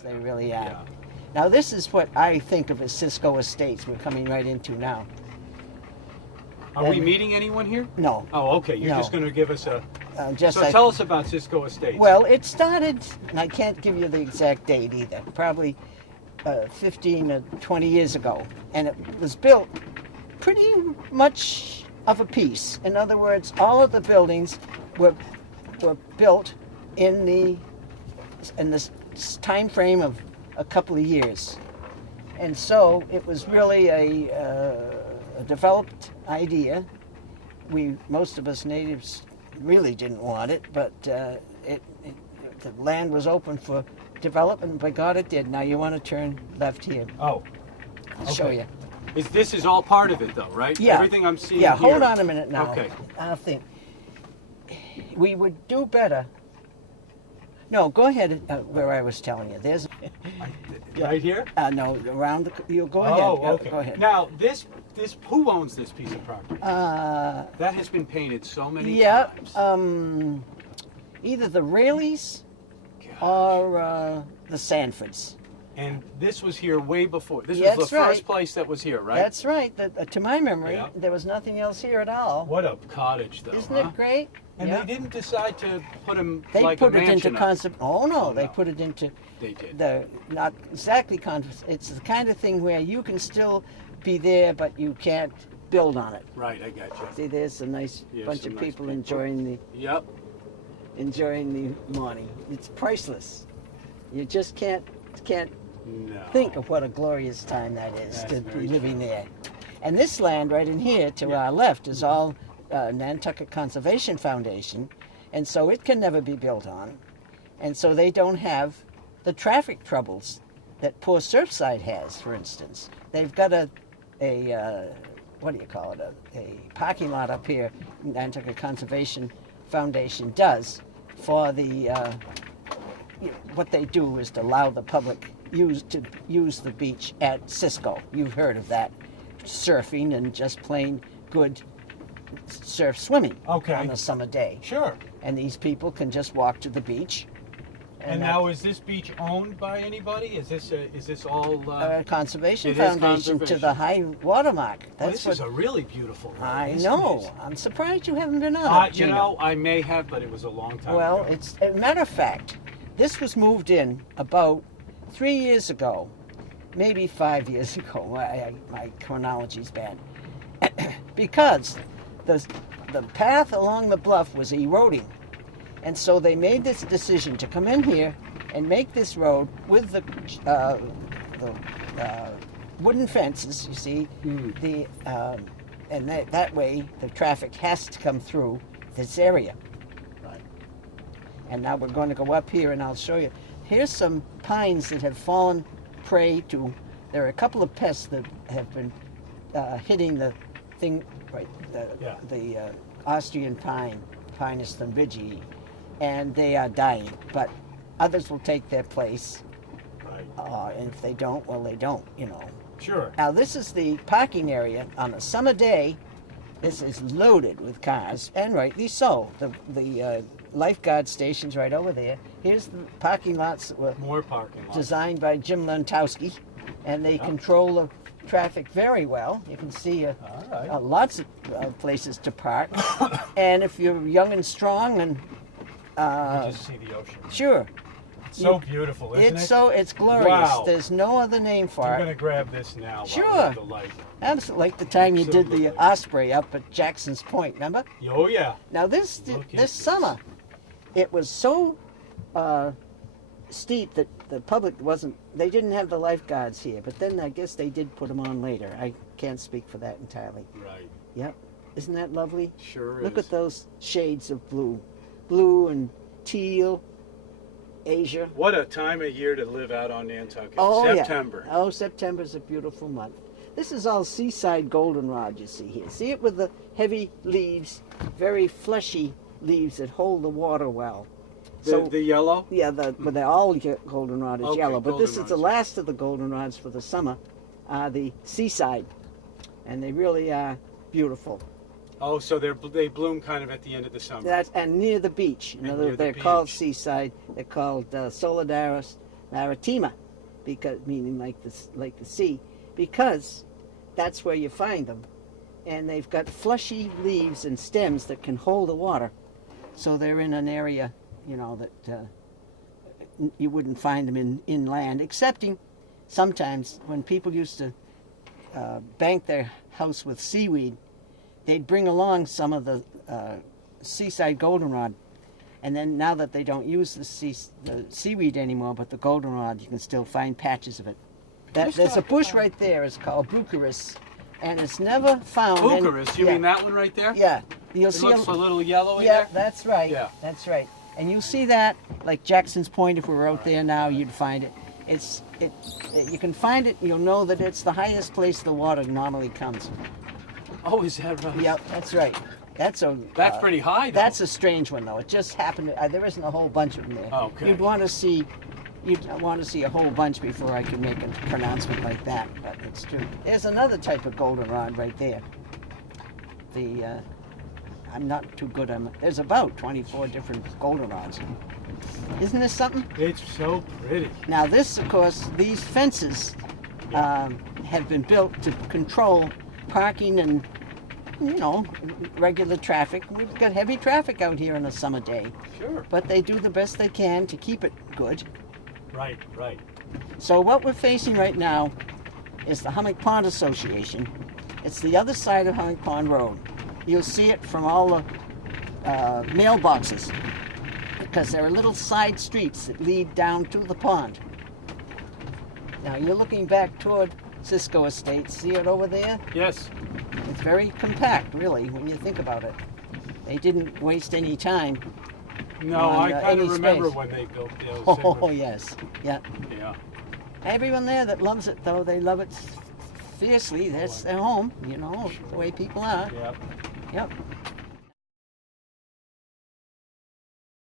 Estates. They really are. Yeah. Now, this is what I think of as Cisco Estates. We're coming right into now. Are we meeting anyone here? No. Oh, okay. You're just going to give us a... So tell us about Cisco Estates. Well, it started, and I can't give you the exact date either, probably 15 or 20 years ago. And it was built pretty much of a piece. In other words, all of the buildings were built in this time frame of a couple of years. And so it was really a developed idea. Most of us natives really didn't want it, but the land was open for development. By God, it did. Now you want to turn left here. Oh, I'll show you. This is all part of it, though, right? Yeah. Everything I'm seeing Yeah, here. hold on a minute now. Okay. I'll think. We would do better. No, go ahead where I was telling you. There's... Right here? No, around the... You go ahead. Oh, okay. Go ahead. Now, this who owns this piece of property? That has been painted so many times. Either the Rayleighs or the Sanfords. And this was here way before. This Yeah, was the first place that was here, right? That's right. To my memory, Yeah. there was nothing else here at all. What a cottage, though. Isn't it great? And Yeah. they didn't decide to put them They like put a it into mansion up. concept. Oh no, Oh, they no. put it into They did. the not exactly concept. It's the kind of thing where you can still be there, but you can't build on it. Right, I got you. See, there's a nice Yes, bunch some of nice people people. enjoying the morning. It's priceless. You just can't No. think of what a glorious time that is That's to very be living true. there. And this land right in here to our left is all Nantucket Conservation Foundation, and so it can never be built on. And so they don't have the traffic troubles that poor Surfside has, for instance. They've got a what do you call it, a parking lot up here, Nantucket Conservation Foundation does, for the, what they do is to allow the public to use the beach at Cisco. You've heard of that, surfing and just plain good surf swimming on a summer day. Sure. And these people can just walk to the beach. And now, is this beach owned by anybody? Is this all Conservation it is Foundation to conservation. the high watermark? Well, this is a really beautiful one. I This know. is- I'm surprised you haven't been on it, You Gino. know, I may have, but it was a long time Well, ago. it's a matter of fact, this was moved in about 3 years ago, maybe 5 years ago. My chronology's bad. Because the path along the bluff was eroding. And so they made this decision to come in here and make this road with the wooden fences, you see, and that way the traffic has to come through this area. Right. And now we're going to go up here and I'll show you. Here's some pines that have fallen prey to, there are a couple of pests that have been hitting the thing, right, the Austrian pine, Pinus thunbergii, and they are dying, but others will take their place. Right. And if they don't, well, they don't, you know. Sure. Now, this is the parking area. On a summer day, this is loaded with cars, and rightly so. The lifeguard station's right over there. Here's the parking lots that were More parking lots. designed by Jim Lentowski, and they control the traffic very well. You can see lots of places to park. And if you're young and strong and You just see the ocean. sure. So beautiful, isn't it? It's glorious. Wow. There's no other name for I'm it. going to grab this now. Sure. While we have the light. Absolutely, like the time you did Absolutely. the Osprey up at Jackson's Point, remember? Oh, yeah. Now this Look at this summer, it was so steep that the public they didn't have the lifeguards here, but then I guess they did put them on later. I can't speak for that entirely. Right. Yep. Isn't that lovely? Sure Look is. at those shades of blue. Blue and teal, azure. What a time of year to live out on Nantucket. Oh, September. Yeah. Oh, September's a beautiful month. This is all seaside goldenrod you see here. See it with the heavy leaves, very fleshy leaves that hold the water well. The yellow? Yeah, but they're all goldenrod is Okay, yellow. But this is the goldenrods. last of the goldenrods for the summer, the seaside. And they really are beautiful. Oh, so they bloom kind of at the end of the summer. And near the beach. In And other near words, the they're called beach. seaside. They're called solidaris maritima, because meaning like the sea, because that's where you find them, and they've got fleshy leaves and stems that can hold the water, so they're in an area, you know, that you wouldn't find them inland, excepting sometimes when people used to bank their house with seaweed, they'd bring along some of the seaside goldenrod. And then now that they don't use the seaweed anymore, but the goldenrod, you can still find patches of it. There's a bush right there. It's called Bucharest, and it's never found. Bucharest? You mean that one right there? Yeah. You'll It see looks a little yellow in yeah, there? that's right. Yeah. That's right. And you'll see that, like Jackson's Point, if we were out there now, you'd find it. You can find it, you'll know that it's the highest place the water normally comes. Oh, is that right? Yep, that's right. That's pretty high, though. That's a strange one, though. It just happened. There isn't a whole bunch of them there. Okay. You'd want to see a whole bunch before I could make a pronouncement like that. But it's true. There's another type of goldenrod right there. I'm not too good on. There's about 24 different goldenrods. Isn't this something? It's so pretty. Now this, of course, these fences have been built to control parking and, you know, regular traffic. We've got heavy traffic out here on a summer day. Sure. But they do the best they can to keep it good. Right, right. So what we're facing right now is the Hummock Pond Association. It's the other side of Hummock Pond Road. You'll see it from all the mailboxes, because there are little side streets that lead down to the pond. Now you're looking back toward Cisco Estates. See it over there? Yes. It's very compact, really, when you think about it. They didn't waste any time. No, I kind any of remember space. when they built those. Oh, yes. Yeah. Yeah. Everyone there that loves it, though, they love it fiercely. That's their home, you know, the way people are. Yep. Yep.